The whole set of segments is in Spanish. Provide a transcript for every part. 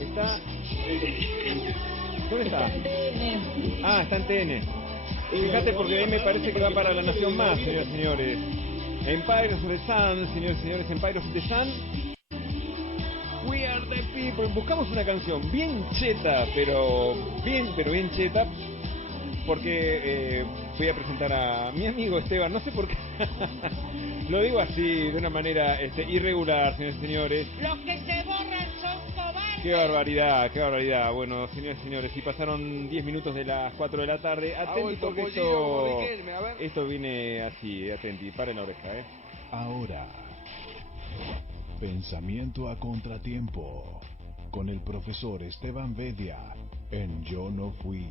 Está... ¿Dónde está? Ah, está en TN. Fíjate porque ahí me parece que va para La Nación Más, señoras y señores. Empire of the Sun, señores y señores, Empire of the Sun. We are the people. Buscamos una canción bien cheta, pero bien cheta. Porque voy a presentar a mi amigo Esteban, no sé por qué. Lo digo así, de una manera irregular, señores y señores. Los que se borran son cobardes. Qué barbaridad, qué barbaridad. Bueno, señores y señores, si pasaron 10 minutos de las 4 de la tarde, atenti porque esto viene así, atenti, paren la oreja, Ahora, pensamiento a contratiempo, con el profesor Esteban Bedia, en Yo No Fui.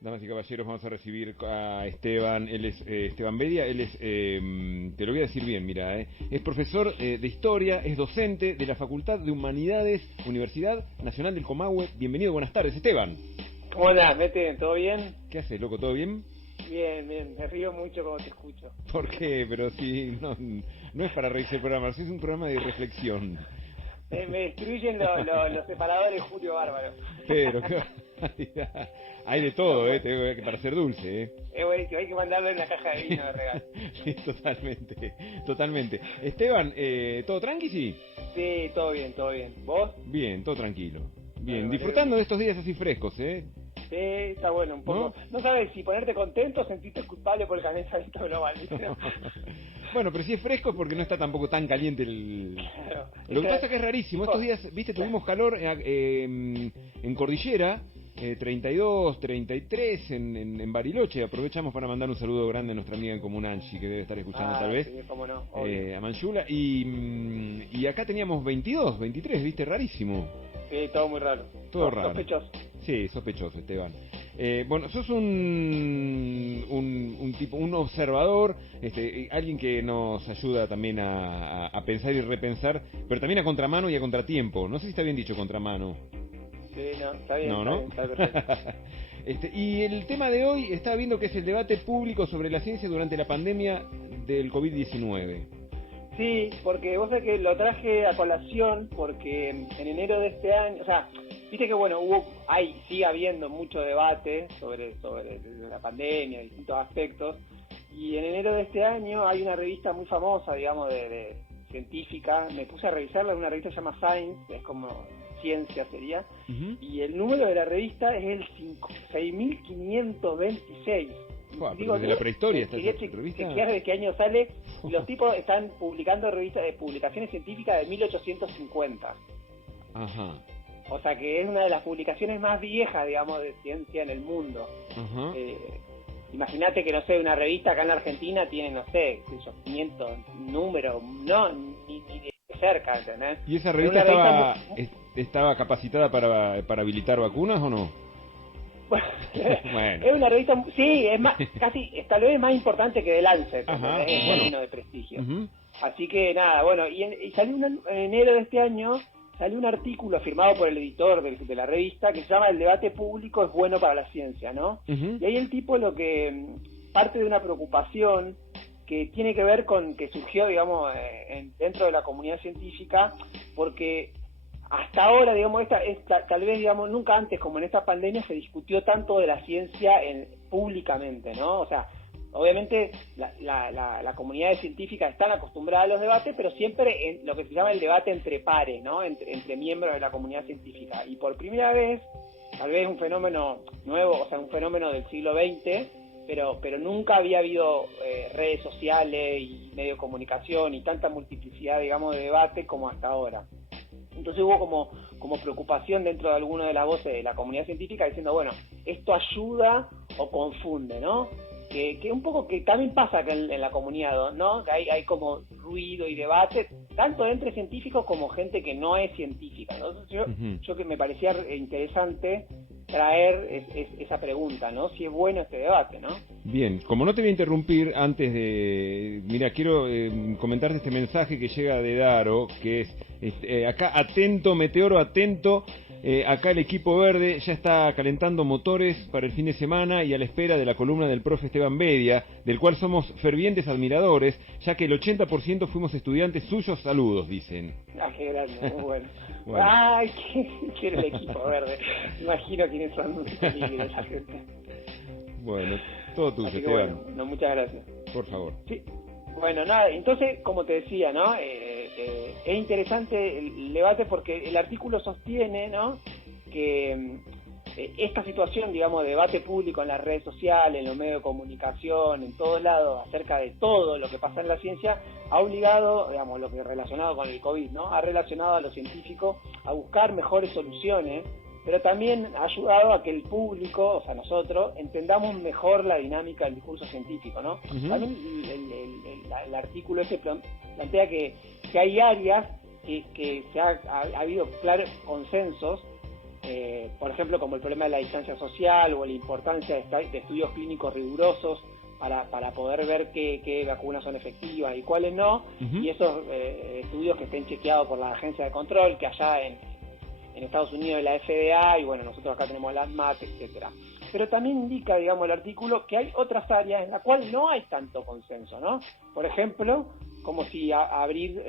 Damas y caballeros, vamos a recibir a Esteban. Él es Esteban Bedia, él es, te lo voy a decir bien, mira, es profesor de Historia, es docente de la Facultad de Humanidades, Universidad Nacional del Comahue. Bienvenido, buenas tardes, Esteban. ¿Cómo andás, Mete? ¿Todo bien? ¿Qué haces, loco? ¿Todo bien? Bien, me río mucho cuando te escucho. ¿Por qué? Pero sí, no es para reírse el programa, es un programa de reflexión. Me destruyen los separadores Julio Bárbaro. Pero, hay de todo, para ser dulce, Hay que mandarle una caja de vino de regalo. Sí, totalmente. Esteban, ¿todo tranqui, sí? Sí, todo bien. ¿Vos? Bien, todo tranquilo. Bien, Bueno, disfrutando de estos días así frescos, Sí, está bueno, un poco. No sabes si ponerte contento o sentirte culpable por el calentamiento global, ¿viste? Bueno, pero si es fresco es porque no está tampoco tan caliente el... Claro. Lo que pasa es que es rarísimo. Estos días, viste, tuvimos calor en Cordillera, 32, 33 en Bariloche. Aprovechamos para mandar un saludo grande a nuestra amiga en común Angie, que debe estar escuchando tal vez. Sí, cómo no, a Manchula. Y acá teníamos 22, 23, viste, rarísimo. Sí, todo muy raro. Todo raro. Sospechoso. Sí, sospechoso, Esteban. Bueno, sos un tipo, un observador, alguien que nos ayuda también a pensar y repensar, pero también a contramano y a contratiempo. No sé si está bien dicho contramano. Sí, no, está bien. No, está perfecto. Y el tema de hoy estaba viendo que es el debate público sobre la ciencia durante la pandemia del COVID-19. Sí, porque vos sabés que lo traje a colación porque en enero de este año, o sea, viste que bueno, sigue habiendo mucho debate sobre la pandemia, distintos aspectos, y en enero de este año hay una revista muy famosa, digamos, de científica, me puse a revisarla, es una revista que se llama Science, es como ciencia sería, y el número de la revista es el 6526. Digo, desde la prehistoria esta revista. ¿De qué año sale? Los tipos están publicando publicaciones científicas de 1850. Ajá. O sea que es una de las publicaciones más viejas, digamos, de ciencia en el mundo. Ajá. Imagínate que, no sé, una revista acá en la Argentina tiene, no sé, 500 números, no, ni de cerca, ¿entendés? ¿Y esa revista estaba capacitada para habilitar vacunas o no? Bueno. Es una revista, sí, es más, casi, tal vez es más importante que The Lancet, Ajá, es un término de prestigio. Así que nada, bueno, y salió en enero de este año, salió un artículo firmado por el editor de la revista que se llama El debate público es bueno para la ciencia, ¿no? Y ahí el tipo parte de una preocupación que tiene que ver con que surgió, digamos, dentro de la comunidad científica, porque hasta ahora, digamos, tal vez, digamos, nunca antes, como en esta pandemia, se discutió tanto de la ciencia públicamente, ¿no? O sea, obviamente la comunidad científica están acostumbrada a los debates, pero siempre en lo que se llama el debate entre pares, ¿no? Entre miembros de la comunidad científica. Y por primera vez, tal vez un fenómeno nuevo, o sea, un fenómeno del siglo XX, pero nunca había habido redes sociales y medio de comunicación y tanta multiplicidad, digamos, de debate como hasta ahora. Entonces hubo como preocupación dentro de alguna de las voces de la comunidad científica diciendo, bueno, esto ayuda o confunde, ¿no? Que un poco que también pasa acá en la comunidad, ¿no? Que hay como ruido y debate, tanto entre científicos como gente que no es científica, ¿no? Entonces yo que me parecía interesante traer esa pregunta, ¿no? Si es bueno este debate, ¿no? Bien, como no te voy a interrumpir antes mira, quiero comentarte este mensaje que llega de Daro, que es acá, atento, Meteoro, atento Acá el equipo verde ya está calentando motores para el fin de semana y a la espera de la columna del profe Esteban Bedia, del cual somos fervientes admiradores, ya que el 80% fuimos estudiantes suyos. Saludos, dicen. Ah, qué grande, muy bueno. Bueno. Ay, quiero el equipo verde. Imagino quiénes son esa gente. Bueno, todo tuyo, Así que Esteban. bueno, no, muchas gracias. Por favor. Sí. Bueno, nada, entonces, como te decía, ¿no? Es interesante el debate porque el artículo sostiene, ¿no?, que esta situación, digamos, de debate público en las redes sociales, en los medios de comunicación, en todos lados, acerca de todo lo que pasa en la ciencia, ha obligado, digamos, lo que es relacionado con el COVID, ¿no?, ha relacionado a los científicos a buscar mejores soluciones, pero también ha ayudado a que el público, o sea, nosotros, entendamos mejor la dinámica del discurso científico, ¿no? Uh-huh. También el artículo ese plantea que hay áreas que ha habido claros consensos, por ejemplo, como el problema de la distancia social o la importancia de estudios clínicos rigurosos para poder ver qué vacunas son efectivas y cuáles no, Uh-huh. y esos estudios que estén chequeados por la agencia de control, que allá en Estados Unidos la FDA, y bueno, nosotros acá tenemos la ANMAT, etcétera. Pero también indica, digamos, el artículo que hay otras áreas en las cuales no hay tanto consenso, ¿no? Por ejemplo, como si abrir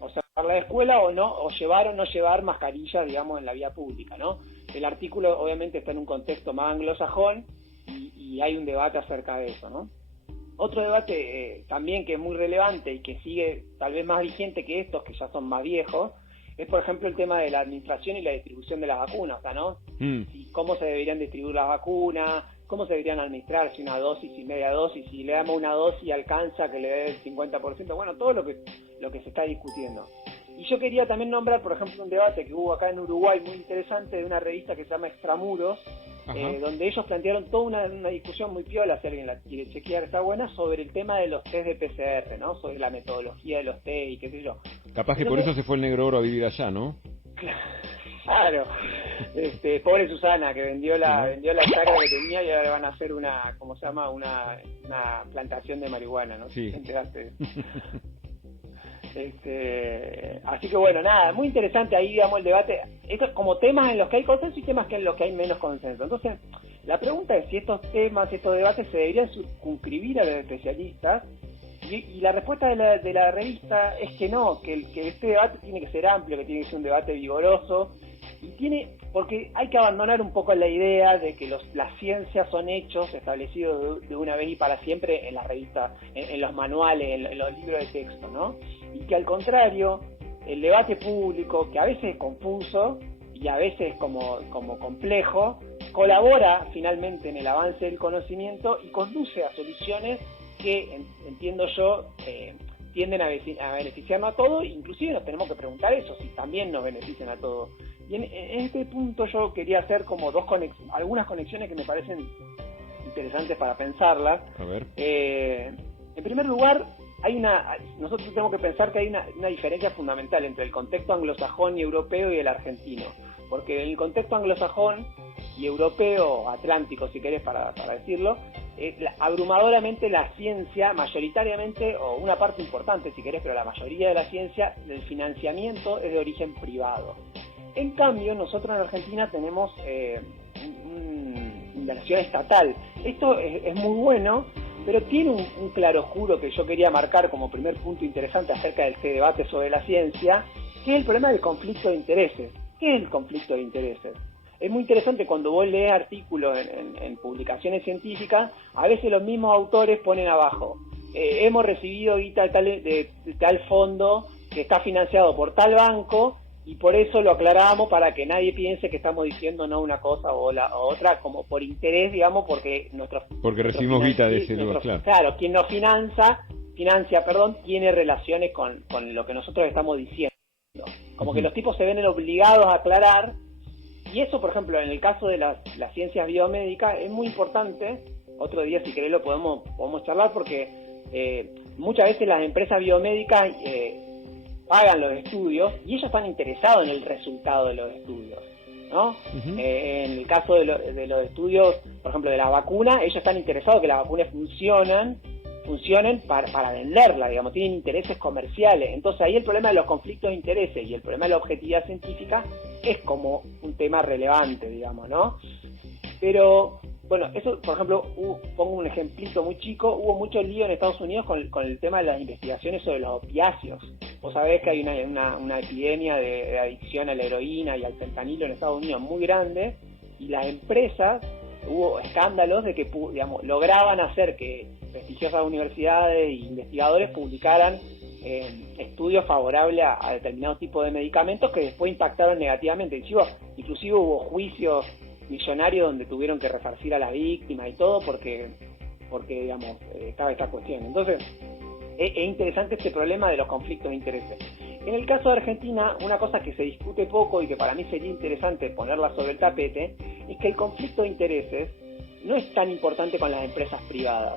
o cerrar la escuela o no, o llevar o no llevar mascarillas, digamos, en la vía pública, ¿no? El artículo obviamente está en un contexto más anglosajón y hay un debate acerca de eso, ¿no? Otro debate también que es muy relevante y que sigue tal vez más vigente que estos, que ya son más viejos, es, por ejemplo, el tema de la administración y la distribución de las vacunas, o sea, ¿no? Cómo se deberían distribuir las vacunas, cómo se deberían administrar, si una dosis y media dosis, si le damos una dosis alcanza que le dé el 50%, bueno, todo lo que se está discutiendo. Y yo quería también nombrar, por ejemplo, un debate que hubo acá en Uruguay muy interesante de una revista que se llama Extramuros, donde ellos plantearon toda una discusión muy piola, si alguien la quiere chequear, está buena, sobre el tema de los test de PCR, ¿no? Sobre la metodología de los test y qué sé yo. Capaz que por eso se fue el Negro Oro a vivir allá, ¿no? Claro. Pobre Susana, que vendió la chacra que tenía y ahora le van a hacer una, ¿cómo se llama? Una plantación de marihuana, ¿no? Sí. ¿Enteraste? Así que bueno, nada, muy interesante ahí, digamos, el debate. Estos como temas en los que hay consenso y temas en los que hay menos consenso. Entonces, la pregunta es si estos temas, estos debates se deberían circunscribir a los especialistas, y la respuesta de la revista es que no, que este debate tiene que ser amplio, que tiene que ser un debate vigoroso, porque hay que abandonar un poco la idea de que las ciencias son hechos establecidos de una vez y para siempre en las revistas, en los manuales, en los libros de texto, ¿no? Y que al contrario, el debate público, que a veces es confuso y a veces como complejo, colabora finalmente en el avance del conocimiento y conduce a soluciones que, entiendo yo, tienden a beneficiarnos a todos, inclusive nos tenemos que preguntar eso, si también nos benefician a todos. Y en este punto yo quería hacer como algunas conexiones que me parecen interesantes para pensarlas. A ver. En primer lugar, nosotros tenemos que pensar que hay una diferencia fundamental entre el contexto anglosajón y europeo y el argentino, porque en el contexto anglosajón y europeo, atlántico si querés para decirlo, abrumadoramente la ciencia, mayoritariamente, o una parte importante si querés, pero la mayoría de la ciencia, del financiamiento es de origen privado. En cambio, nosotros en Argentina tenemos inversión estatal. Esto es muy bueno, pero tiene un claroscuro que yo quería marcar como primer punto interesante acerca de este debate sobre la ciencia, que es el problema del conflicto de intereses. ¿Qué es el conflicto de intereses? Es muy interesante cuando vos lees artículos en publicaciones científicas, a veces los mismos autores ponen abajo, hemos recibido guita de tal fondo que está financiado por tal banco, y por eso lo aclaramos para que nadie piense que estamos diciendo no una cosa o otra, como por interés, digamos, porque recibimos guita de ese lugar, claro. Claro, quien nos financia, tiene relaciones con lo que nosotros estamos diciendo. Como que los tipos se ven obligados a aclarar, y eso, por ejemplo, en el caso de las ciencias biomédicas es muy importante. Otro día, si querés, lo podemos charlar, porque muchas veces las empresas biomédicas pagan los estudios y ellos están interesados en el resultado de los estudios, ¿no? Uh-huh. En el caso de los estudios, por ejemplo, de la vacuna, ellos están interesados que las vacunas funcionen funcionen para venderla, digamos, tienen intereses comerciales. Entonces ahí el problema de los conflictos de intereses y el problema de la objetividad científica es como un tema relevante, digamos, ¿no? Pero, bueno, eso, por ejemplo, pongo un ejemplito muy chico, hubo mucho lío en Estados Unidos con el tema de las investigaciones sobre los opiáceos. Vos sabés que hay una epidemia de adicción a la heroína y al fentanilo en Estados Unidos muy grande, y las empresas, hubo escándalos de que, digamos, lograban hacer que prestigiosas universidades e investigadores publicaran estudios favorables a determinados tipos de medicamentos que después impactaron negativamente. Inclusive hubo juicios millonarios donde tuvieron que resarcir a las víctimas y todo porque digamos, estaba esta cuestión. Entonces, es interesante este problema de los conflictos de intereses. En el caso de Argentina, una cosa que se discute poco y que para mí sería interesante ponerla sobre el tapete, es que el conflicto de intereses no es tan importante con las empresas privadas,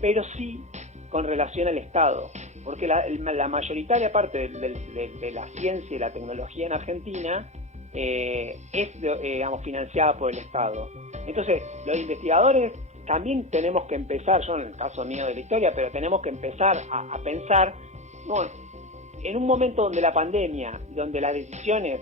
pero sí con relación al Estado, porque la mayoritaria parte de la ciencia y la tecnología en Argentina es digamos, financiada por el Estado. Entonces, los investigadores también tenemos que empezar, yo en el caso mío de la historia, pero tenemos que empezar a pensar, bueno, en un momento donde la pandemia, donde las decisiones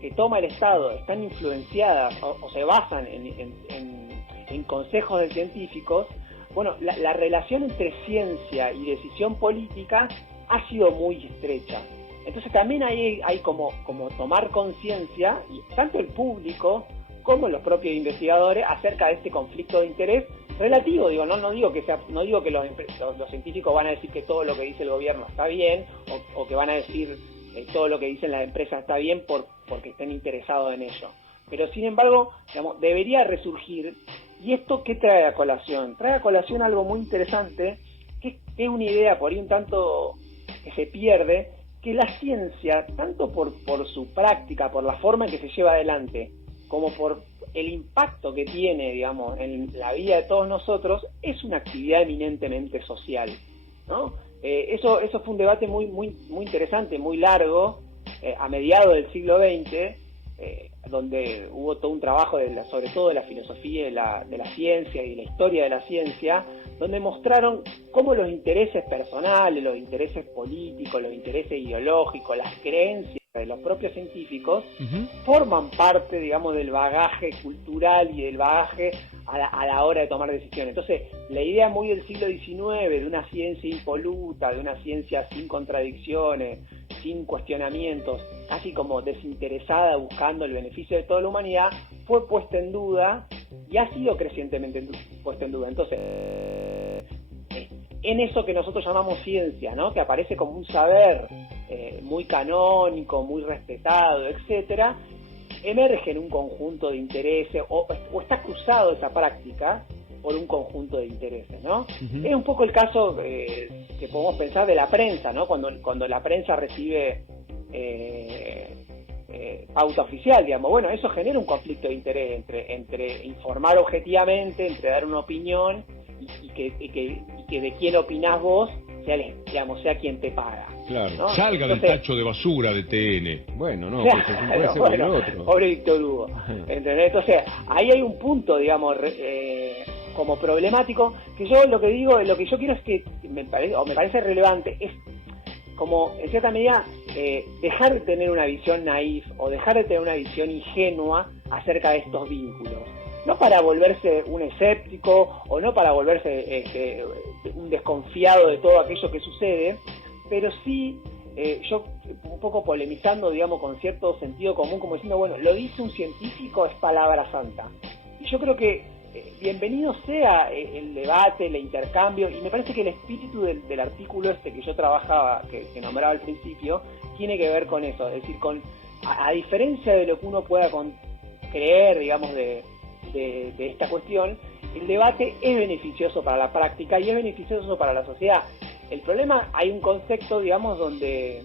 que toma el Estado están influenciadas o se basan en consejos de científicos, bueno, la relación entre ciencia y decisión política ha sido muy estrecha. Entonces también hay como tomar conciencia, y tanto el público como los propios investigadores, acerca de este conflicto de interés relativo. Digo, no digo que los científicos van a decir que todo lo que dice el gobierno está bien, o que van a decir todo lo que dicen las empresas está bien porque estén interesados en ello. Pero sin embargo, digamos, debería resurgir. ¿Y esto qué trae a colación? Trae a colación algo muy interesante, que es una idea por ahí un tanto que se pierde, que la ciencia, tanto por su práctica, por la forma en que se lleva adelante, como por el impacto que tiene, digamos, en la vida de todos nosotros, es una actividad eminentemente social, ¿no? Eso fue un debate muy interesante, muy largo, a mediados del siglo XX, donde hubo todo un trabajo sobre todo de la filosofía de la ciencia y la historia de la ciencia, donde mostraron cómo los intereses personales, los intereses políticos, los intereses ideológicos, las creencias de los propios científicos forman parte, digamos, del bagaje cultural y del bagaje a la hora de tomar decisiones. Entonces, la idea muy del siglo XIX de una ciencia impoluta, de una ciencia sin contradicciones, sin cuestionamientos, casi como desinteresada, buscando el beneficio de toda la humanidad, fue puesta en duda y ha sido crecientemente puesta en duda. Entonces, en eso que nosotros llamamos ciencia, ¿no? Que aparece como un saber muy canónico, muy respetado, etcétera, emerge en un conjunto de intereses o está cruzado esa práctica por un conjunto de intereses, ¿no? Uh-huh. Es un poco el caso que podemos pensar de la prensa, ¿no? Cuando la prensa recibe pauta oficial, digamos, bueno, eso genera un conflicto de interés entre informar objetivamente, entre dar una opinión y que de quién opinás vos sea quien te paga. Claro. ¿No? Salga entonces, del tacho de basura de TN. Bueno, no, claro, pues puede ser bueno, otro. Pobre Víctor Hugo. ¿Entendés? Entonces, ahí hay un punto, digamos, como problemático, que yo lo que digo, lo que yo quiero es que me parece relevante, es como, en cierta medida, dejar de tener una visión naif o dejar de tener una visión ingenua acerca de estos vínculos. No para volverse un escéptico o no para volverse un desconfiado de todo aquello que sucede, pero sí, yo un poco polemizando, digamos, con cierto sentido común, como diciendo, bueno, lo dice un científico, es palabra santa. Y yo creo que bienvenido sea el debate, el intercambio, y me parece que el espíritu del artículo que yo trabajaba, que nombraba al principio, tiene que ver con eso, es decir, a diferencia de lo que uno pueda creer, digamos, de esta cuestión, el debate es beneficioso para la práctica y es beneficioso para la sociedad. El problema, hay un concepto, digamos, donde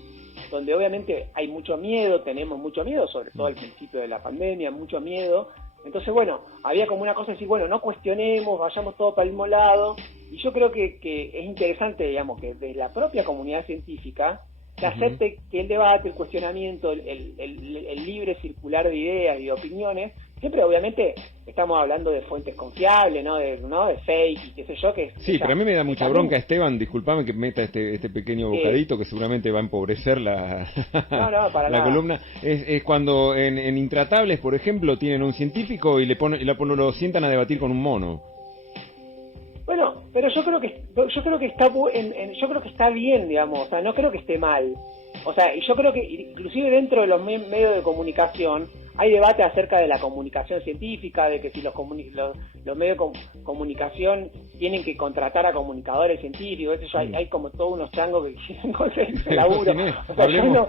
obviamente hay mucho miedo, tenemos mucho miedo, sobre todo al principio de la pandemia, mucho miedo. Entonces, bueno, había como una cosa de decir, bueno, no cuestionemos, vayamos todos para el mismo lado. Y yo creo que es interesante, digamos, que desde la propia comunidad científica se acepte que el debate, el cuestionamiento, el libre circular de ideas y de opiniones Siempre, obviamente, estamos hablando de fuentes confiables, ¿no? De fake y qué sé yo. Sí, pero a mí me da mucha bronca, Esteban, disculpame que meta este pequeño bocadito que seguramente va a empobrecer la columna. Es cuando en Intratables, por ejemplo, tienen un científico y lo sientan a debatir con un mono. Bueno, pero yo creo que está bien, digamos, o sea, no creo que esté mal. O sea, y yo creo que inclusive dentro de los medios de comunicación hay debate acerca de la comunicación científica, de que si los medios de comunicación tienen que contratar a comunicadores científicos, eso hay como todos unos changos que quieren conseguirse laburo. O sea, hablemos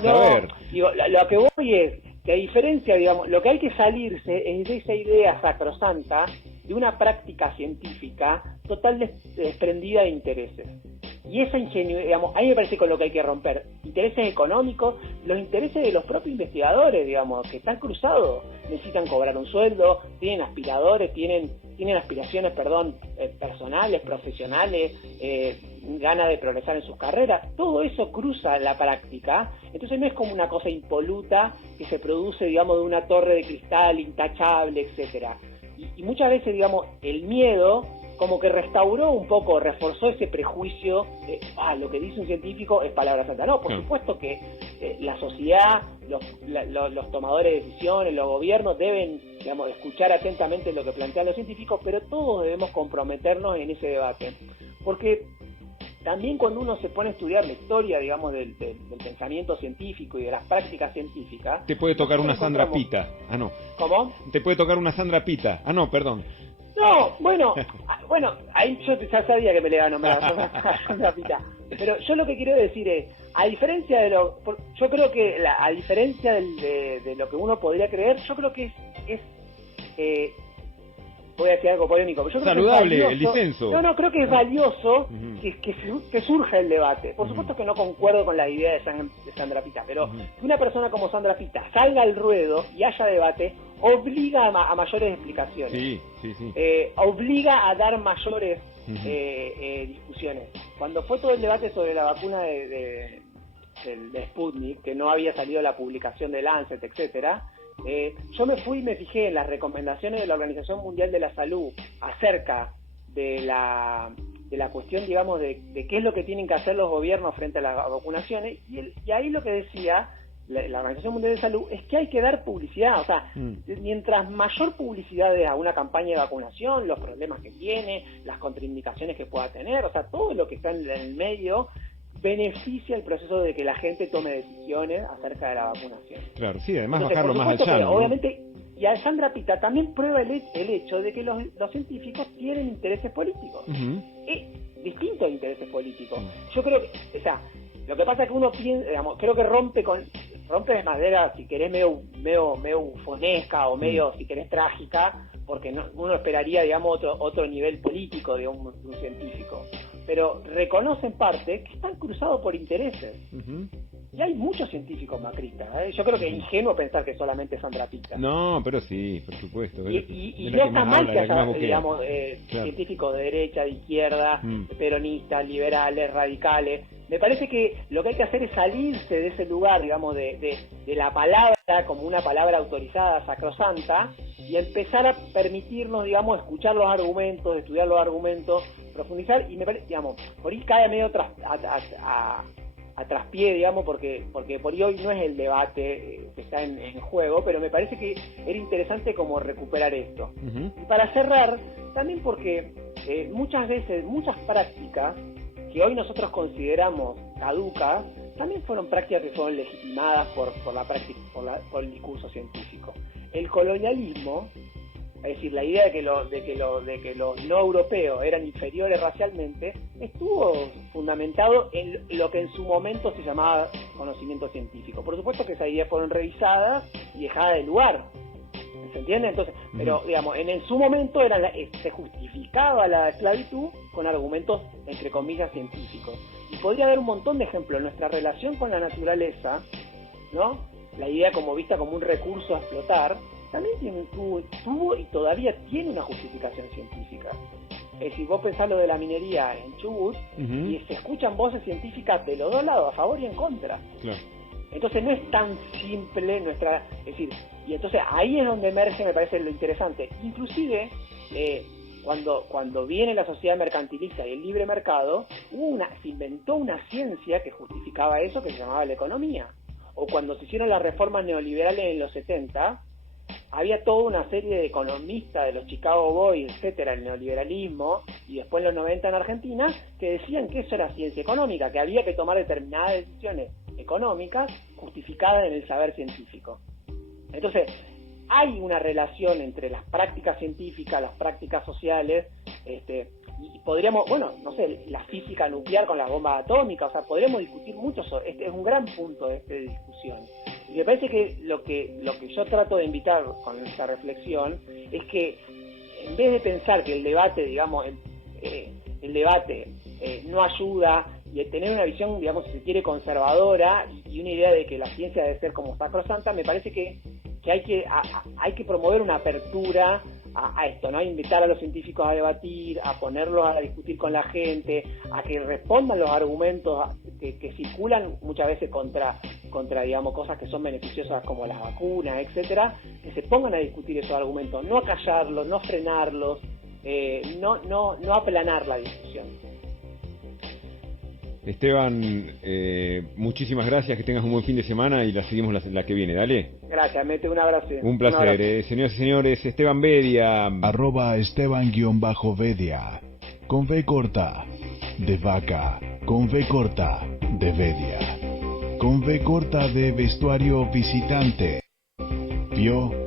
sin saber. Digo, lo que voy es que a diferencia, digamos, lo que hay que salirse es de esa idea sacrosanta de una práctica científica total desprendida de intereses. Y esa ingenuidad, digamos, a mí me parece con lo que hay que romper. Intereses económicos, los intereses de los propios investigadores, digamos, que están cruzados. Necesitan cobrar un sueldo, tienen aspiradores, tienen aspiraciones, personales, profesionales, ganas de progresar en sus carreras. Todo eso cruza la práctica. Entonces no es como una cosa impoluta que se produce, digamos, de una torre de cristal intachable, etcétera. Y muchas veces, digamos, el miedo como que restauró un poco, reforzó ese prejuicio de, lo que dice un científico es palabra santa. No, por supuesto que la sociedad, los tomadores de decisiones, los gobiernos deben, digamos, escuchar atentamente lo que plantean los científicos, pero todos debemos comprometernos en ese debate. Porque también cuando uno se pone a estudiar la historia, digamos, del pensamiento científico y de las prácticas científicas... Te puede tocar una Sandra Pita. Ah, no. ¿Cómo? Te puede tocar una Sandra Pita. Ah, no, perdón. No, bueno, ahí yo ya sabía que me le iba a nombrar a Sandra Pita. Pero yo lo que quiero decir es, a diferencia de yo creo que a diferencia de lo que uno podría creer, yo creo que es voy a decir algo polémico, pero yo creo saludable, que es el disenso. No, creo que es valioso que surja el debate. Por supuesto que no concuerdo con la idea de Sandra Pita, pero que una persona como Sandra Pita salga al ruedo y haya debate, obliga a mayores explicaciones. Sí. Obliga a dar mayores discusiones. Cuando fue todo el debate sobre la vacuna de Sputnik, que no había salido la publicación de Lancet, etcétera, yo me fui y me fijé en las recomendaciones de la Organización Mundial de la Salud acerca de la cuestión, digamos, de qué es lo que tienen que hacer los gobiernos frente a las vacunaciones, y ahí lo que decía la Organización Mundial de Salud es que hay que dar publicidad. O sea, mientras mayor publicidad a una campaña de vacunación, los problemas que tiene, las contraindicaciones que pueda tener, o sea, todo lo que está en el medio beneficia el proceso de que la gente tome decisiones acerca de la vacunación. Claro, sí, además entonces, bajarlo más al llano, obviamente, y a Sandra Pita también prueba el hecho de que los científicos tienen intereses políticos. Distintos intereses políticos. Yo creo que, o sea, lo que pasa es que uno piensa, digamos, creo que rompe de manera, si querés, medio ufonesca o medio, si querés, trágica, porque uno esperaría, digamos, otro nivel político de un científico. Pero reconoce en parte que están cruzados por intereses. Y hay muchos científicos macristas. Yo creo que es ingenuo pensar que solamente Sandra Pita. No, pero sí, por supuesto. Y no está mal que haya, digamos, científicos de derecha, de izquierda, peronistas, liberales, radicales. Me parece que lo que hay que hacer es salirse de ese lugar, digamos, de la palabra como una palabra autorizada, sacrosanta, y empezar a permitirnos, digamos, escuchar los argumentos, estudiar los argumentos, profundizar, y me parece, digamos, por ahí cae medio a traspié, digamos, porque por ahí hoy no es el debate que está en juego, pero me parece que era interesante como recuperar esto. Y para cerrar, también porque muchas veces, muchas prácticas que hoy nosotros consideramos caducas, también fueron prácticas que fueron legitimadas por el discurso científico. El colonialismo, es decir, la idea de que los no europeos eran inferiores racialmente, estuvo fundamentado en lo que en su momento se llamaba conocimiento científico. Por supuesto que esas ideas fueron revisadas y dejadas de lugar. ¿Se entiende? Entonces, pero digamos, en su momento se justificaba la esclavitud con argumentos, entre comillas, científicos. Y podría haber un montón de ejemplos. Nuestra relación con la naturaleza, ¿no? La idea como vista como un recurso a explotar, también tuvo y todavía tiene una justificación científica. Es decir, vos pensás lo de la minería en Chubut y se escuchan voces científicas de los dos lados, a favor y en contra. Claro. Entonces no es tan simple nuestra... Es decir, y entonces ahí es donde emerge, me parece, lo interesante. Inclusive, cuando viene la sociedad mercantilista y el libre mercado, se inventó una ciencia que justificaba eso, que se llamaba la economía. O cuando se hicieron las reformas neoliberales en los 70, había toda una serie de economistas de los Chicago Boys, etcétera, el neoliberalismo, y después en los 90 en Argentina, que decían que eso era ciencia económica, que había que tomar determinadas decisiones económicas justificadas en el saber científico. Entonces, hay una relación entre las prácticas científicas, las prácticas sociales, y podríamos, bueno, no sé, la física nuclear con las bombas atómicas, o sea, podríamos discutir mucho sobre, es un gran punto de discusión. Y me parece que lo que yo trato de invitar con esta reflexión es que en vez de pensar que el debate, digamos, no ayuda, y tener una visión, digamos, si se quiere, conservadora y una idea de que la ciencia debe ser como sacrosanta, me parece que hay que promover una apertura a esto, ¿no? A invitar a los científicos a debatir, a ponerlos a discutir con la gente, a que respondan los argumentos que circulan muchas veces contra, digamos, cosas que son beneficiosas como las vacunas, etcétera, que se pongan a discutir esos argumentos, no a callarlos, no frenarlos, no aplanar la discusión. Esteban, muchísimas gracias, que tengas un buen fin de semana y la seguimos la que viene, dale. Gracias, Mete, un abrazo. Un placer, señoras y señores, Esteban Bedia. @Esteban_Bedia, con V corta, de vaca, con V corta, de Bedia, con V corta de vestuario visitante. ¿Vio?